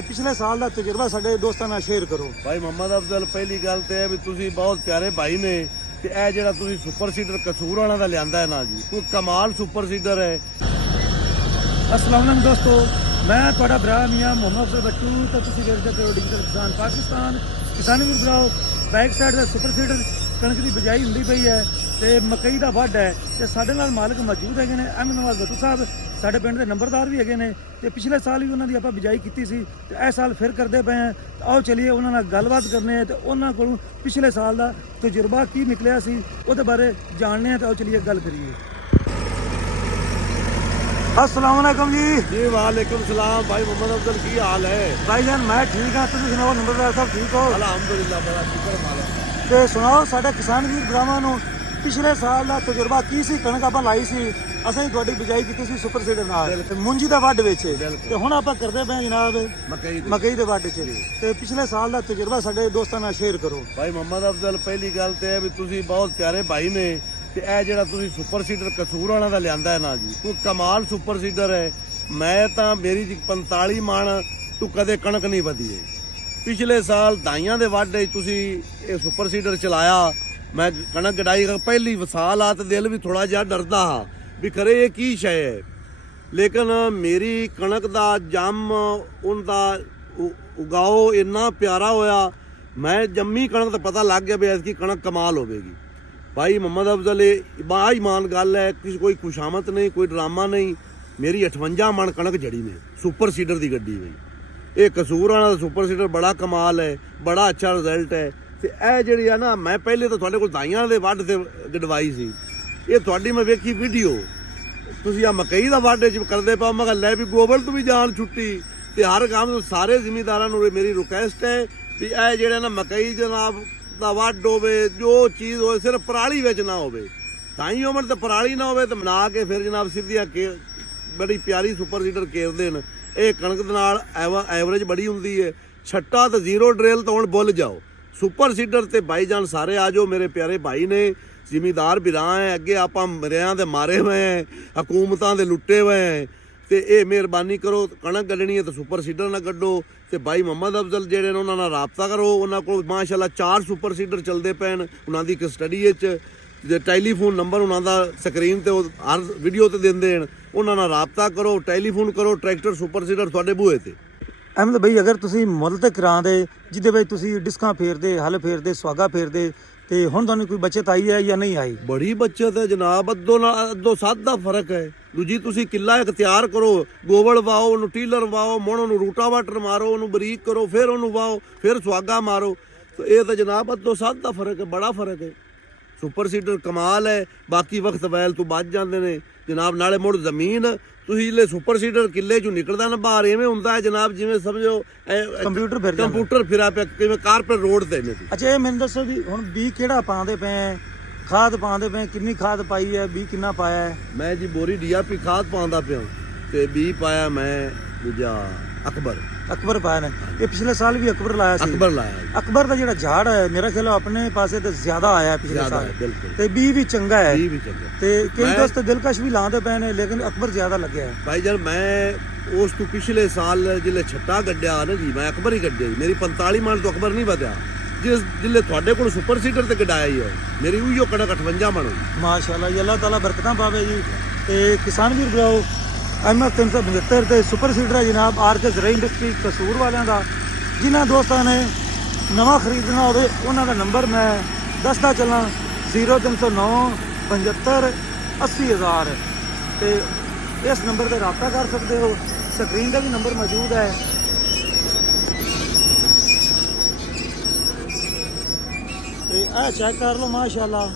ਪਿਛਲੇ ਸਾਲ ਦਾ ਤਜਰਬਾ ਸਾਡੇ ਦੋਸਤਾਂ ਨਾਲ ਸ਼ੇਅਰ ਕਰੋ। ਭਾਈ ਮੁਹੰਮਦ ਅਫਜ਼ਲ, ਪਹਿਲੀ ਗੱਲ ਤੇ ਹੈ ਵੀ ਤੁਸੀਂ ਬਹੁਤ ਪਿਆਰੇ ਭਾਈ ਨੇ ਤੇ ਇਹ ਜਿਹੜਾ ਤੁਸੀਂ ਸੁਪਰ ਸੀਡਰ ਕਸੂਰ ਵਾਲਾ ਦਾ ਲਿਆਂਦਾ ਹੈ ਨਾ ਜੀ, ਕੋਈ ਕਮਾਲ ਸੁਪਰ ਸੀਡਰ ਹੈ। अस्सलाम वालेकुम दोस्तों, मैं ਤੁਹਾਡਾ ਭਰਾ ਮੀਆਂ ਮੁਹੰਮਦ ਅਫਜ਼ਲ ਬੱਟੂ ਤੇ ਤੁਸੀਂ ਦੇਖਦੇ ਪਏ ਡਿਜੀਟਲ ਕਿਸਾਨ ਪਾਕਿਸਤਾਨ। ਕਿਸਾਨੀ ਵੀਰ ਭਰਾਓ, ਬੈਕ ਸਾਈਡ ਦਾ ਸੁਪਰ ਸੀਡਰ ਕਣਕ ਦੀ ਬਿਜਾਈ ਹੁੰਦੀ ਪਈ ਹੈ ਤੇ ਮਕਈ ਦਾ ਵੱਢ ਹੈ ਤੇ ਸਾਡੇ ਨਾਲ ਮਾਲਕ ਮੌਜੂਦ ਹੈਗੇ ਨੇ ਅਹਿਮਦ ਨਵਾਜ਼ ਬੱਟੂ ਸਾਹਿਬ, ਸਾਡੇ ਪਿੰਡ ਦੇ ਨੰਬਰਦਾਰ ਵੀ ਹੈਗੇ ਨੇ ਤੇ ਪਿਛਲੇ ਸਾਲ ਵੀ ਉਹਨਾਂ ਦੀ ਆਪਾਂ ਬਿਜਾਈ ਕੀਤੀ ਸੀ ਤੇ ਇਸ ਸਾਲ ਫਿਰ ਕਰਦੇ ਪਏ ਹਾਂ। ਆਓ ਚਲੀਏ ਉਹਨਾਂ ਨਾਲ ਗੱਲਬਾਤ ਕਰਨੇ ਆ ਤੇ ਉਹਨਾਂ ਕੋਲੋਂ ਪਿਛਲੇ ਸਾਲ ਦਾ ਤਜਰਬਾ ਕੀ ਨਿਕਲਿਆ ਸੀ ਉਹਦੇ ਬਾਰੇ ਜਾਣਨੇ ਆ ਤੇ ਆਓ ਚਲੀਏ ਗੱਲ ਕਰੀਏ। अस्सलाम वालेकुम जी वालेकुम सलाम। भाई मोहम्मद अफजल की हाल है? भाईजान मैं ठीक हाँ, तुम सुनाओ नंबरदार साहब ठीक हो? अल्हम्दुलिल्लाह, बड़ा शुक्र मालिक। ਤੇ ਸੁਣਾਓ ਸਾਡੇ ਕਿਸਾਨ ਵੀਰ ਭਰਾਵਾਂ ਨੂੰ ਪਿਛਲੇ ਸਾਲ ਦਾ ਤਜਰਬਾ ਕੀ ਸੀ? ਕਣਕ ਆਪਾਂ ਲਾਈ ਸੀ, ਅਸੀਂ ਤੁਹਾਡੀ ਬਿਜਾਈ ਕੀਤੀ ਸੀ ਸੁਪਰ ਸੀਡਰ ਨਾਲ ਤੇ ਮੁੰਜੀ ਦਾ ਵੱਢ ਵਿੱਚ ਤੇ ਹੁਣ ਆਪਾਂ ਕਰਦੇ ਪਏ ਜਨਾਬ ਮਕਈ ਦੇ ਵੱਢ 'ਚ ਤੇ ਪਿਛਲੇ ਸਾਲ ਦਾ ਤਜਰਬਾ ਸਾਡੇ ਦੋਸਤਾਂ ਨਾਲ ਸ਼ੇਅਰ ਕਰੋ। ਭਾਈ ਮੁਹੰਮਦ ਅਫਜ਼ਲ, ਪਹਿਲੀ ਗੱਲ ਤੇ ਹੈ ਵੀ ਤੁਸੀਂ ਬਹੁਤ ਪਿਆਰੇ ਭਾਈ ਨੇ ਤੇ ਇਹ ਜਿਹੜਾ ਤੁਸੀਂ ਸੁਪਰ ਸੀਡਰ ਕਸੂਰ ਵਾਲਾ ਦਾ ਲਿਆਂਦਾ ਹੈ ਨਾ ਜੀ, ਕੋਈ ਕਮਾਲ ਸੁਪਰ ਸੀਡਰ ਹੈ। ਮੈਂ ਤਾਂ ਮੇਰੀ 45 ਮਣ ਤੂੰ ਕਦੇ ਕਣਕ ਨਹੀਂ ਵਧੀ ਹੈ। ਪਿਛਲੇ ਸਾਲ ਦਾਈਆਂ ਦੇ ਵਾਢੇ ਤੁਸੀਂ ਇਹ ਸੁਪਰ ਸੀਡਰ ਚਲਾਇਆ, ਮੈਂ ਕਣਕ ਗਡਾਈ ਪਹਿਲੀ ਵਸਾਲ ਆ ਤੇ ਦਿਲ ਵੀ ਥੋੜਾ ਜਿਹਾ ਡਰਦਾ ਹਾਂ ਵੀ ਖਰੇ ਇਹ ਕੀ ਸ਼ੈ ਹੈ, ਲੇਕਿਨ ਮੇਰੀ ਕਣਕ ਦਾ ਜੰਮ ਉਹਦਾ ਉਗਾਓ ਇੰਨਾ ਪਿਆਰਾ ਹੋਇਆ। ਮੈਂ ਜੰਮੀ ਕਣਕ ਤਾਂ ਪਤਾ ਲੱਗ ਗਿਆ ਵੀ ਐਤਕੀ ਕਣਕ ਕਮਾਲ ਹੋਵੇਗੀ। ਭਾਈ ਮੁਹੰਮਦ ਅਫਜ਼ਲ, ਇਹ ਬਾਈਮਾਨ ਗੱਲ ਹੈ, ਕੋਈ ਖੁਸ਼ਾਮਤ ਨਹੀਂ, ਕੋਈ ਡਰਾਮਾ ਨਹੀਂ। ਮੇਰੀ 58 ਮਣ ਕਣਕ ਜੜੀ ਨੇ ਸੁਪਰ ਸੀਡਰ ਦੀ ਗੱਡੀ ਬਈ। ਇਹ ਕਸੂਰ ਵਾਲਾ ਦਾ ਸੁਪਰ ਸੀਡਰ ਬੜਾ ਕਮਾਲ ਹੈ, ਬੜਾ ਅੱਛਾ ਰਿਜ਼ਲਟ ਹੈ। ਤੇ ਇਹ ਜਿਹੜੀ ਆ ਨਾ, ਮੈਂ ਪਹਿਲੇ ਤਾਂ ਤੁਹਾਡੇ ਕੋਲ ਦਾਈਆਂ ਦੇ ਵੱਢ ਤੇ ਗਡਵਾਈ ਸੀ, ਇਹ ਤੁਹਾਡੀ ਮੈਂ ਵੇਖੀ ਵੀਡੀਓ, ਤੁਸੀਂ ਆ ਮਕਈ ਦਾ ਵੱਢ ਚ ਕਰਦੇ ਪਾਓ। ਮੈਂ ਕਿਹਾ ਲੈ ਵੀ ਗੋਬਲ ਤੋਂ ਵੀ ਜਾਨ ਛੁੱਟੀ ਤੇ ਹਰ ਕੰਮ ਸਾਰੇ ਜ਼ਿਮੀਂਦਾਰਾਂ ਨੂੰ ਮੇਰੀ ਰਿਕੁਐਸਟ ਹੈ ਵੀ ਇਹ ਜਿਹੜਾ ਨਾ ਮਕਈ ਜਨਾਬ ਦਾ ਵੱਢ ਹੋਵੇ, ਜੋ ਚੀਜ਼ ਹੋਵੇ ਸਿਰਫ ਪਰਾਲੀ ਵਿੱਚ ਨਾ ਹੋਵੇ, ਤਾਂ ਹੀ ਉਮਰ ਤੇ ਪਰਾਲੀ ਨਾ ਹੋਵੇ ਤੇ ਬਣਾ ਕੇ ਫਿਰ ਜਨਾਬ ਸਿੱਧੀਆਂ ਬੜੀ ਪਿਆਰੀ ਸੁਪਰ ਸੀਡਰ ਕੇਰਦੇ ਨੇ। ਇਹ ਕਣਕ ਦੇ ਨਾਲ ਐਵਰੇਜ ਬੜੀ ਹੁੰਦੀ ਹੈ। ਛੱਟਾ ਤੇ ਜ਼ੀਰੋ ਡਰਿਲ ਤੋਂ ਹੁਣ ਭੁੱਲ ਜਾਓ। ਸੁਪਰ ਸੀਡਰ ਤੇ ਭਾਈਜਾਨ ਸਾਰੇ ਆ ਜਾਓ, ਮੇਰੇ ਪਿਆਰੇ ਭਾਈ ਨੇ, ਜ਼ਿਮੀਂਦਾਰ ਵੀਰਾਂ ਹੈ, ਅੱਗੇ ਆਪਾਂ ਮਰਿਆਂ ਦੇ ਮਾਰੇ ਹੋਏ ਹੈ, ਹਕੂਮਤਾਂ ਦੇ ਲੁੱਟੇ ਹੋਏ ਹੈ ਤੇ ਇਹ ਮਿਹਰਬਾਨੀ ਕਰੋ, ਕਣਕ ਕੱਢਣੀ ਹੈ ਤਾਂ ਸੁਪਰ ਸੀਡਰ ਨਾਲ ਕੱਢੋ। ਤੇ ਭਾਈ ਮੁਹੰਮਦ ਅਫਜ਼ਲ ਜਿਹੜੇ ਨੇ ਉਹਨਾਂ ਨਾਲ ਰਾਬਤਾ ਕਰੋ, ਉਹਨਾਂ ਕੋਲ ਮਾਸ਼ਾਅੱਲਾ 4 ਸੁਪਰ ਸੀਡਰ ਚੱਲਦੇ ਪਏ ਨੇ, ਉਹਨਾਂ ਦੀ ਕਸਟਡੀ ਵਿੱਚ ਜੇ ਟੈਲੀਫੋਨ ਨੰਬਰ ਉਹਨਾਂ ਦਾ ਸਕਰੀਨ ਤੇ ਉਹ ਹਰ ਵੀਡੀਓ ਤੇ ਦਿੰਦੇ ਨੇ, ਉਹਨਾਂ ਨਾਲ ਰਾਬਤਾ ਕਰੋ, ਟੈਲੀਫੋਨ ਕਰੋ। ਟਰੈਕਟਰ ਸੁਪਰ ਸੀਡਰ ਤੁਹਾਡੇ ਬੂਹੇ ਤੇ। ਅਹਿਮਦ ਬਈ, ਅਗਰ ਤੁਸੀਂ ਮੁੱਲ ਤੇ ਕਰਾਉਂਦੇ ਜਿਹਦੇ ਵਿੱਚ ਤੁਸੀਂ ਡਿਸਕਾਂ ਫੇਰਦੇ, ਹਲ ਫੇਰਦੇ, ਸੁਹਾਗਾ ਫੇਰਦੇ, ਤੇ ਹੁਣ ਤੁਹਾਨੂੰ ਕੋਈ ਬੱਚਤ ਆਈ ਹੈ ਜਾਂ ਨਹੀਂ ਆਈ? ਬੜੀ ਬੱਚਤ ਹੈ ਜਨਾਬ, ਅੱਧੋ ਸੱਤ ਦਾ ਫਰਕ ਹੈ। ਦੂਜੀ ਤੁਸੀਂ ਕਿੱਲਾ ਇਖਤਿਆਰ ਕਰੋ, ਗੋਬਲ ਵਾਓ, ਉਹਨੂੰ ਟੀਲਰ ਵਾਓ, ਮੁੜ ਉਹਨੂੰ ਰੂਟਾਵਾਟਰ ਮਾਰੋ, ਉਹਨੂੰ ਬਰੀਕ ਕਰੋ, ਫਿਰ ਉਹਨੂੰ ਵਾਓ, ਫਿਰ ਸੁਹਾਗਾ ਮਾਰੋ। ਤੇ ਇਹ ਤਾਂ ਜਨਾਬ ਅੱਧੋ ਸੱਤ ਦਾ ਫਰਕ ਹੈ, ਬੜਾ ਫਰਕ ਹੈ। ਸੁਪਰ ਸੀਡਰ ਕਮਾਲ ਹੈ। ਬਾਕੀ ਵਕਤ ਵੈਲ ਤੋਂ ਬਚ ਜਾਂਦੇ ਨੇ ਜਨਾਬ, ਨਾਲੇ ਮੁੜ ਜ਼ਮੀਨ ਤੁਸੀਂ ਜਿਹੜੇ ਸੁਪਰ ਸੀਡਰ ਕਿੱਲੇ ਚੋਂ ਨਿਕਲਦਾ ਨਾ ਬਾਹਰ, ਐਵੇਂ ਹੁੰਦਾ ਹੈ ਜਨਾਬ ਜਿਵੇਂ ਸਮਝੋ ਕੰਪਿਊਟਰ ਫਿਰਾ ਪਿਆ, ਕਿਵੇਂ ਕਾਰਪੇਟ ਰੋਡ ਤੇ ਨੇ। ਅੱਛਾ, ਇਹ ਮੈਨੂੰ ਦੱਸੋ ਵੀ ਹੁਣ ਬੀ ਕਿਹੜਾ ਪਾਉਂਦੇ ਪਏ, ਖਾਦ ਪਾਉਂਦੇ ਪਏ, ਕਿੰਨੀ ਖਾਦ ਪਾਈ ਹੈ, ਬੀ ਕਿੰਨਾ ਪਾਇਆ ਹੈ? ਮੈਂ ਜੀ ਬੋਰੀ ਡੀਆਰਪੀ ਖਾਦ ਪਾਉਂਦਾ ਪਿਆ ਤੇ ਬੀ ਪਾਇਆ ਮੈਂ ਦੂਜਾ ਅਕਬਰ ਪਾਇਆ ਨੇ। ਇਹ ਪਿਛਲੇ ਸਾਲ ਵੀ ਅਕਬਰ ਲਾਇਆ ਸੀ। ਅਕਬਰ ਦਾ ਜਿਹੜਾ ਝਾੜ ਹੈ ਮੇਰਾ ਖਿਆਲ ਆਪਣੇ ਪਾਸੇ ਤੇ ਜ਼ਿਆਦਾ ਆਇਆ ਪਿਛਲੇ ਸਾਲ, ਤੇ ਬੀ ਵੀ ਚੰਗਾ ਹੈ ਤੇ ਕਈ ਦੋਸਤ ਦਿਲਕਸ਼ ਵੀ ਲਾਉਂਦੇ ਪਏ ਨੇ, ਲੇਕਿਨ ਅਕਬਰ ਜ਼ਿਆਦਾ ਲੱਗਿਆ ਹੈ। ਭਾਈ ਜਦ ਮੈਂ ਉਸ ਤੋਂ ਪਿਛਲੇ ਸਾਲ ਜਿਲੇ ਛੱਟਾ ਗੱਡਿਆ ਨਾ ਜੀ, ਮੈਂ ਅਕਬਰ ਹੀ ਗੱਡਿਆ ਜੀ। ਮੇਰੀ 45 ਮਣ ਤੋਂ ਅਕਬਰ ਨਹੀਂ ਵਧਿਆ। ਜਿਲੇ ਤੁਹਾਡੇ ਕੋਲ ਸੁਪਰ ਸੀਡਰ ਤੇ ਗਡਾਇਆ ਹੀ ਹੈ, ਮੇਰੀ ਉਹੀਓ ਕਣਕ 58 ਮਣ ਹੋਈ। ਮਾਸ਼ਾਅੱਲਾ, ਅੱਲਾਹ ਤਾਲਾ ਬਰਕਤਾਂ ਪਾਵੇ ਜੀ। ਤੇ ਕਿਸਾਨ ਵੀਰ ਭਰਾਓ, ਅਹਿਮਦ 375 ਤੇ ਸੁਪਰ ਸੀਡਰ ਹੈ ਜਨਾਬ ਆਰਕੇ ਜ਼ਰਾਈ ਇੰਡਸਟਰੀ ਕਸੂਰ ਵਾਲਿਆਂ ਦਾ। ਜਿਨ੍ਹਾਂ ਦੋਸਤਾਂ ਨੇ ਨਵਾਂ ਖਰੀਦਣਾ ਹੋਵੇ ਉਹਨਾਂ ਦਾ ਨੰਬਰ ਮੈਂ ਦੱਸਦਾ ਚੱਲਾਂ 0309 75 80,000 ਤੇ ਇਸ ਨੰਬਰ ਤੇ ਰਾਬਤਾ ਕਰ ਸਕਦੇ ਹੋ। ਸਕਰੀਨ ਦਾ ਵੀ ਨੰਬਰ ਮੌਜੂਦ ਹੈ। ਤੇ ਇਹ ਚੈੱਕ ਕਰ ਲਓ, ਮਾਸ਼ਾਅੱਲਾ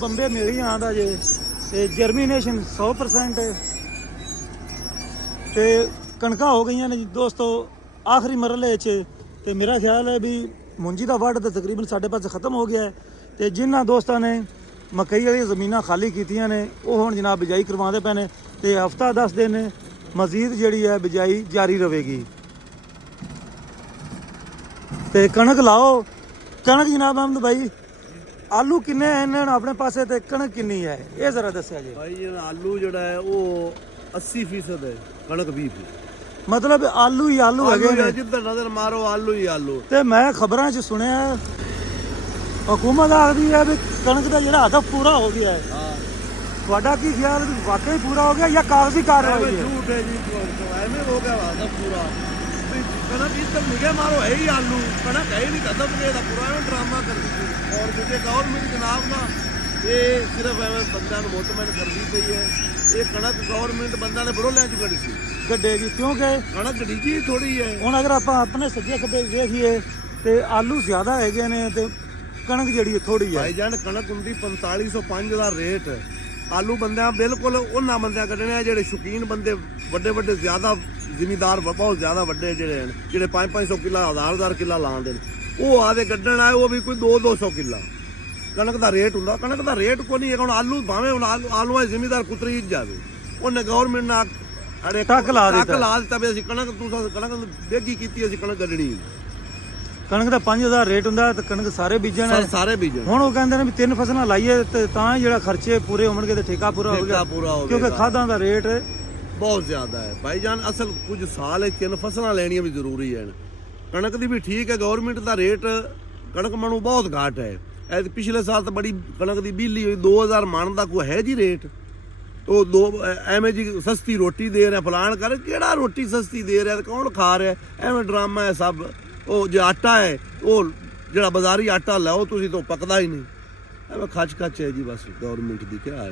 ਬੰਬੇ ਮੇਰੀ ਆਂਦਾ ਜੇ ਤੇ ਜਰਮੀਨੇਸ਼ਨ 100% ਹੈ ਤੇ ਕਣਕਾਂ ਹੋ ਗਈਆਂ ਨੇ ਜੀ ਦੋਸਤੋ ਆਖਰੀ ਮਰਹਲੇ 'ਚ। ਤੇ ਮੇਰਾ ਖਿਆਲ ਹੈ ਵੀ ਮੁੰਜੀ ਦਾ ਵੱਢ ਤਾਂ ਤਕਰੀਬਨ ਸਾਡੇ ਪਾਸੇ ਖਤਮ ਹੋ ਗਿਆ ਹੈ ਤੇ ਜਿਨ੍ਹਾਂ ਦੋਸਤਾਂ ਨੇ ਮਕਈ ਵਾਲੀਆਂ ਜ਼ਮੀਨਾਂ ਖਾਲੀ ਕੀਤੀਆਂ ਨੇ ਉਹ ਹੁਣ ਜਨਾਬ ਬਿਜਾਈ ਕਰਵਾਉਂਦੇ ਪਏ ਨੇ ਤੇ ਹਫਤਾ 10 ਦਿਨ ਮਜ਼ੀਦ ਜਿਹੜੀ ਹੈ ਬਿਜਾਈ ਜਾਰੀ ਰਹੇਗੀ। ਤੇ ਕਣਕ ਲਾਓ। ਕਣਕ ਜਨਾਬ ਅਹਿਮਦ ਭਾਈ ਆਲੂ ਕਿੰਨੇ ਹਨ ਆਪਣੇ ਪਾਸੇ ਤੇ ਕਣਕ ਕਿੰਨੀ ਹੈ ਇਹ ਜ਼ਰਾ ਦੱਸਿਆ ਜੀ। ਭਾਈ ਆਲੂ ਜਿਹੜਾ ਹੈ ਉਹ 80% ਹੈ, ਕਣਕ 20%। ਮਤਲਬ ਆਲੂ ਹੀ ਆਲੂ ਹੈਗੇ ਨੇ। ਜਿੱਧਰ ਨਜ਼ਰ ਮਾਰੋ ਆਲੂ ਹੀ ਆਲੂ। ਤੇ ਮੈਂ ਖਬਰਾਂ 'ਚ ਸੁਣਿਆ ਹਕੂਮਤ ਆਖਦੀ ਹੈ ਵੀ ਕਣਕ ਦਾ ਜਿਹੜਾ ਹਦਫ ਪੂਰਾ ਹੋ ਗਿਆ ਹੈ। ਹਾਂ, ਤੁਹਾਡਾ ਕੀ ਖਿਆਲ ਵੀ ਵਾਕਈ ਪੂਰਾ ਹੋ ਗਿਆ ਜਾਂ ਕਾਗਜ਼ੀ ਕਾਰਵਾਈ ਹੈ? ਝੂਠ ਹੈ ਜੀ, ਐਵੇਂ ਹੋ ਗਿਆ ਵਾ ਪੂਰਾ। ਕਣਕ ਇੱਧਰ ਨਿਗੇ ਮਾਰੋ ਹੈ ਹੀ ਆਲੂ, ਕਣਕ ਹੈ ਹੀ ਨਹੀਂ ਕਦਮ ਕੇ ਦਾ ਪੂਰਾ ਡਰਾਮਾ ਕਰਦੀ ਪਈ। ਔਰ ਜਿਹੜੇ ਗਵਰਨਮੈਂਟ ਜਨਾਬ ਨਾ ਇਹ ਸਿਰਫ ਐਵੇਂ ਬੰਦਿਆਂ ਨੂੰ ਮੁਤਮਿਨ ਕਰਦੀ ਪਈ ਹੈ। ਇਹ ਕਣਕ ਗਵਰਨਮੈਂਟ ਬੰਦਿਆਂ ਨੇ ਬਰੋਲਿਆਂ ਚ ਕੱਢੀ ਸੀ, ਗੱਡੇਗੀ, ਕਿਉਂਕਿ ਕਣਕ ਡਿੱਗੀ ਥੋੜੀ ਹੈ। ਹੁਣ ਅਗਰ ਆਪਾਂ ਆਪਣੇ ਸੱਜੇ ਖੱਬੇ ਦੇਖੀਏ ਤੇ ਆਲੂ ਜ਼ਿਆਦਾ ਹੈਗੇ ਨੇ ਤੇ ਕਣਕ ਜਿਹੜੀ ਥੋੜੀ ਹੈ। ਭਾਈਜਾਨ ਕਣਕ ਹੁੰਦੀ 4505 ਦਾ ਰੇਟ। ਆਲੂ ਬੰਦਿਆਂ ਬਿਲਕੁਲ ਉਹਨਾਂ ਬੰਦਿਆਂ ਕੱਢਣੇ ਆ ਜਿਹੜੇ ਸ਼ੌਕੀਨ ਬੰਦੇ, ਵੱਡੇ ਵੱਡੇ ਜ਼ਿਆਦਾ ਜ਼ਿਮੀਦਾਰ, ਬਹੁਤ ਜ਼ਿਆਦਾ ਵੱਡੇ ਜਿਹੜੇ ਹਨ, ਜਿਹੜੇ 500 ਕਿੱਲਾ 1000 ਕਿੱਲਾ ਲਾਉਂਦੇ ਨੇ, ਉਹ ਆਦੇ ਕੱਢਣ ਆਏ, ਉਹ ਵੀ ਕੋਈ 200 ਕਿੱਲਾ। ਕਣਕ ਦਾ ਰੇਟ ਹੁੰਦਾ, ਕਣਕ ਦਾ ਰੇਟ ਕੋਈ ਨਹੀਂ ਹੈ। ਹੁਣ ਆਲੂ ਭਾਵੇਂ ਹੁਣ ਆਲੂਆਂ ਜ਼ਿਮੀਦਾਰ ਕੁਤਰੀ ਜਾਵੇ, ਉਹਨੇ ਗਵਰਨਮੈਂਟ ਨਾਲ ਅੜੇ ਟੱਕ ਲਾ ਦਿੱਤਾ ਵੀ ਅਸੀਂ ਕਣਕ ਕਣਕ ਬੇਗੀ ਕੀਤੀ, ਅਸੀਂ ਕਣਕ ਕੱਢਣੀ। ਕਣਕ ਦਾ 5000 ਰੇਟ ਹੁੰਦਾ ਤੇ ਕਣਕ ਸਾਰੇ ਬੀਜਣ ਸਾਰੇ ਬੀਜਣ। ਹੁਣ ਉਹ ਕਹਿੰਦੇ ਨੇ ਵੀ 3 ਫਸਲਾਂ ਲਾਈਏ ਤੇ ਤਾਂ ਜਿਹੜਾ ਖਰਚੇ ਪੂਰੇ ਹੋਣਗੇ ਤੇ ਠੇਕਾ ਪੂਰਾ ਹੋ ਗਿਆ, ਕਿਉਂਕਿ ਖਾਦਾਂ ਦਾ ਰੇਟ ਬਹੁਤ ਜ਼ਿਆਦਾ ਹੈ ਭਾਈਜਾਨ। ਅਸਲ ਕੁਝ ਸਾਲ 3 ਫਸਲਾਂ ਲੈਣੀਆਂ ਵੀ ਜ਼ਰੂਰੀ ਹਨ। ਕਣਕ ਦੀ ਵੀ ਠੀਕ ਹੈ, ਗਵਰਨਮੈਂਟ ਦਾ ਰੇਟ ਕਣਕ ਮਣੂ ਬਹੁਤ ਘੱਟ ਹੈ। ਐ ਪਿਛਲੇ ਸਾਲ ਤਾਂ ਬੜੀ ਕਣਕ ਦੀ ਬਿਜਲੀ ਹੋਈ, 2000 ਮਣ ਦਾ ਕੋਈ ਹੈ ਜੀ ਰੇਟ। ਉਹ ਦੋ ਐਵੇਂ ਜੀ ਸਸਤੀ ਰੋਟੀ ਦੇ ਰਿਹਾ, ਫਲਾਣ ਕਰ, ਕਿਹੜਾ ਰੋਟੀ ਸਸਤੀ ਦੇ ਰਿਹਾ, ਕੌਣ ਖਾ ਰਿਹਾ? ਐਵੇਂ ਡਰਾਮਾ ਹੈ ਸਭ। ਉਹ ਜੇ ਆਟਾ ਹੈ, ਉਹ ਜਿਹੜਾ ਬਾਜ਼ਾਰੀ ਆਟਾ ਲਾਓ ਤੁਸੀਂ ਤਾਂ ਪੱਕਦਾ ਹੀ ਨਹੀਂ। ਐਵੇਂ ਖੱਚ ਹੈ ਜੀ ਬਸ ਗਵਰਨਮੈਂਟ ਦੀ ਕਿਆ ਹੈ।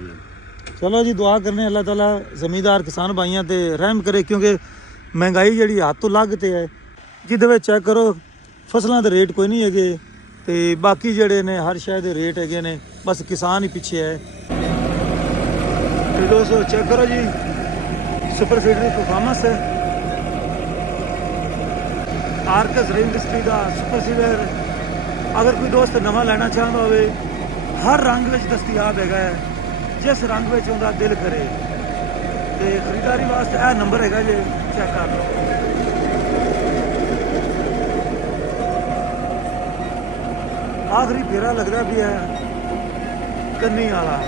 ਚਲੋ ਜੀ, ਦੁਆ ਕਰਨੇ ਅੱਲਾਹ ਤਾਲਾ ਜ਼ਮੀਂਦਾਰ ਕਿਸਾਨ ਭਾਈਆਂ ਤੇ ਰਹਿਮ ਕਰੇ, ਕਿਉਂਕਿ ਮਹਿੰਗਾਈ ਜਿਹੜੀ ਹੱਥ ਤੋਂ ਲੱਗ ਤੇ ਹੈ। ਜਿਹਦੇ ਵਿੱਚ ਚੈੱਕ ਕਰੋ ਫਸਲਾਂ ਦੇ ਰੇਟ ਕੋਈ ਨਹੀਂ ਹੈਗੇ ਤੇ ਬਾਕੀ ਜਿਹੜੇ ਨੇ ਹਰ ਸ਼ੈ ਦੇ ਰੇਟ ਹੈਗੇ ਨੇ, ਬਸ ਕਿਸਾਨ ਹੀ ਪਿੱਛੇ ਹੈ। ਤੇ ਦੋਸਤੋ ਚੈੱਕ ਕਰੋ ਜੀ ਸੁਪਰ ਸੀਡਰ ਦੀ ਪਰਫਾਰਮੈਂਸ ਹੈ। ਆਰਕਸ ਇੰਡਸਟਰੀ ਦਾ ਸੁਪਰ ਸੀਡਰ ਅਗਰ ਕੋਈ ਦੋਸਤ ਨਵਾਂ ਲੈਣਾ ਚਾਹੁੰਦਾ ਹੋਵੇ, ਹਰ ਰੰਗ ਵਿੱਚ ਦਸਤਿਆਬ ਹੈਗਾ ਹੈ, ਜਿਸ ਰੰਗ ਵਿੱਚ ਉਹਦਾ ਦਿਲ ਕਰੇ। ਤੇ ਖਰੀਦਦਾਰੀ ਵਾਸਤੇ ਇਹ ਨੰਬਰ ਹੈਗਾ ਜੇ, ਚੈੱਕ ਕਰ ਲਓ। ਆਖਰੀ ਫੇਰਾ ਲੱਗਦਾ ਵੀ ਹੈ ਕੰਨੀ ਵਾਲਾ।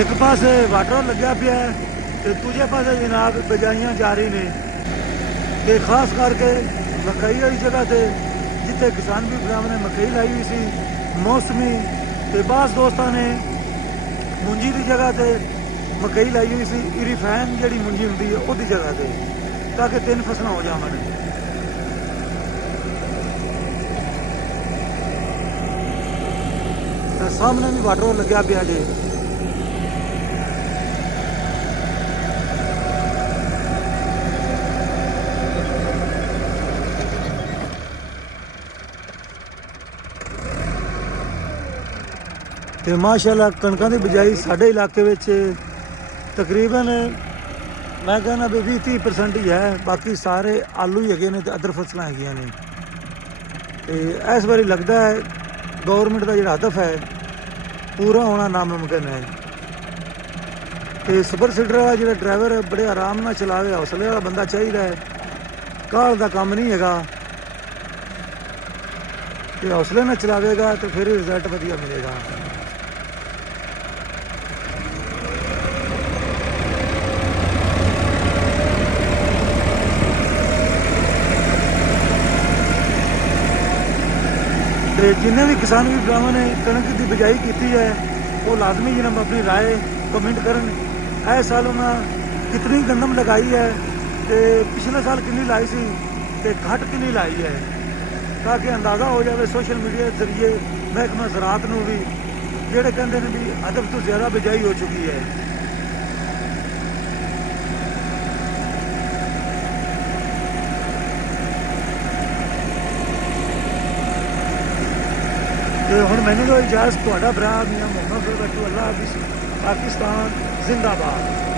ਇੱਕ ਪਾਸੇ ਵਾਟਰ ਲੱਗਿਆ ਪਿਆ ਤੇ ਦੂਜੇ ਪਾਸੇ ਜਨਾਬ ਬਜਾਈਆਂ ਜਾਰੀ ਨੇ। ਤੇ ਖਾਸ ਕਰਕੇ ਮਕਈ ਵਾਲੀ ਜਗ੍ਹਾ ਤੇ ਜਿੱਥੇ ਕਿਸਾਨ ਵੀ ਭਰਾਵਾਂ ਨੇ ਮਕਈ ਲਾਈ ਹੋਈ ਸੀ ਮੌਸਮੀ, ਤੇ ਬਾਸ ਦੋਸਤਾਂ ਨੇ ਮੁੰਜੀ ਦੀ ਜਗ੍ਹਾ ਤੇ ਮਕਈ ਲਾਈ ਹੋਈ ਸੀ, ਇਰੀਫੈਨ ਜਿਹੜੀ ਮੁੰਜੀ ਹੁੰਦੀ ਹੈ ਉਹਦੀ ਜਗ੍ਹਾ ਤੇ, ਤਾਂ ਕਿ 3 ਫਸਲਾਂ ਹੋ ਜਾਵਣ। ਤੇ ਸਾਹਮਣੇ ਵੀ ਵਾਟਰ ਲੱਗਿਆ ਪਿਆ ਜੇ। ਤੇ ਮਾਸ਼ਾਅੱਲਾ ਕਣਕਾਂ ਦੀ ਬਿਜਾਈ ਸਾਡੇ ਇਲਾਕੇ ਵਿੱਚ ਤਕਰੀਬਨ ਮੈਂ ਕਹਿੰਦਾ ਵੀ 20-30% ਹੀ ਹੈ, ਬਾਕੀ ਸਾਰੇ ਆਲੂ ਹੀ ਹੈਗੇ ਨੇ ਤੇ ਅਦਰ ਫਸਲਾਂ ਹੈਗੀਆਂ ਨੇ। ਤੇ ਇਸ ਵਾਰੀ ਲੱਗਦਾ ਹੈ ਗਵਰਨਮੈਂਟ ਦਾ ਜਿਹੜਾ ਹਦਫ ਹੈ ਪੂਰਾ ਹੋਣਾ ਨਾਮੁਮਕਿਨ ਹੈ। ਤੇ ਸੁਪਰ ਸੀਡਰ ਵਾਲਾ ਜਿਹੜਾ ਡਰਾਈਵਰ ਬੜੇ ਆਰਾਮ ਨਾਲ ਚਲਾਵੇ, ਹੌਸਲੇ ਵਾਲਾ ਬੰਦਾ ਚਾਹੀਦਾ ਹੈ, ਕਾਹਲ ਦਾ ਕੰਮ ਨਹੀਂ ਹੈਗਾ। ਤੇ ਹੌਸਲੇ ਨਾਲ ਚਲਾਵੇਗਾ ਤੇ ਫਿਰ ਰਿਜ਼ਲਟ ਵਧੀਆ ਮਿਲੇਗਾ। ਤੇ ਜਿੰਨੇ ਵੀ ਕਿਸਾਨ ਵੀ ਭਰਾਵਾਂ ਨੇ ਕਣਕ ਦੀ ਬਿਜਾਈ ਕੀਤੀ ਹੈ ਉਹ ਲਾਜ਼ਮੀ ਜਨਾਬ ਆਪਣੀ ਰਾਏ ਕਮੈਂਟ ਕਰਨ। ਇਹ ਸਾਲ ਉਹਨਾਂ ਕਿਤਨੀ ਗੰਦਮ ਲਗਾਈ ਹੈ ਤੇ ਪਿਛਲੇ ਸਾਲ ਕਿੰਨੀ ਲਾਈ ਸੀ ਤੇ ਘੱਟ ਕਿੰਨੀ ਲਾਈ ਹੈ, ਤਾਂ ਕਿ ਅੰਦਾਜ਼ਾ ਹੋ ਜਾਵੇ ਸੋਸ਼ਲ ਮੀਡੀਆ ਦੇ ਜ਼ਰੀਏ ਮਹਿਕਮਾ ਜ਼ਰਾਅਤ ਨੂੰ ਵੀ, ਜਿਹੜੇ ਕਹਿੰਦੇ ਨੇ ਵੀ ਹਦਫ ਤੋਂ ਜ਼ਿਆਦਾ ਬਿਜਾਈ ਹੋ ਚੁੱਕੀ ਹੈ। ਤੇ ਹੁਣ ਮੈਨੂੰ ਤਾਂ ਇਜਾਜ਼ਤ, ਤੁਹਾਡਾ ਭਰਾ ਮੀਆਂ ਮੁਹੰਮਦ ਬੱਟੂ, ਅੱਲਾਹ ਹਾਫਿਜ਼, ਪਾਕਿਸਤਾਨ ਜ਼ਿੰਦਾਬਾਦ।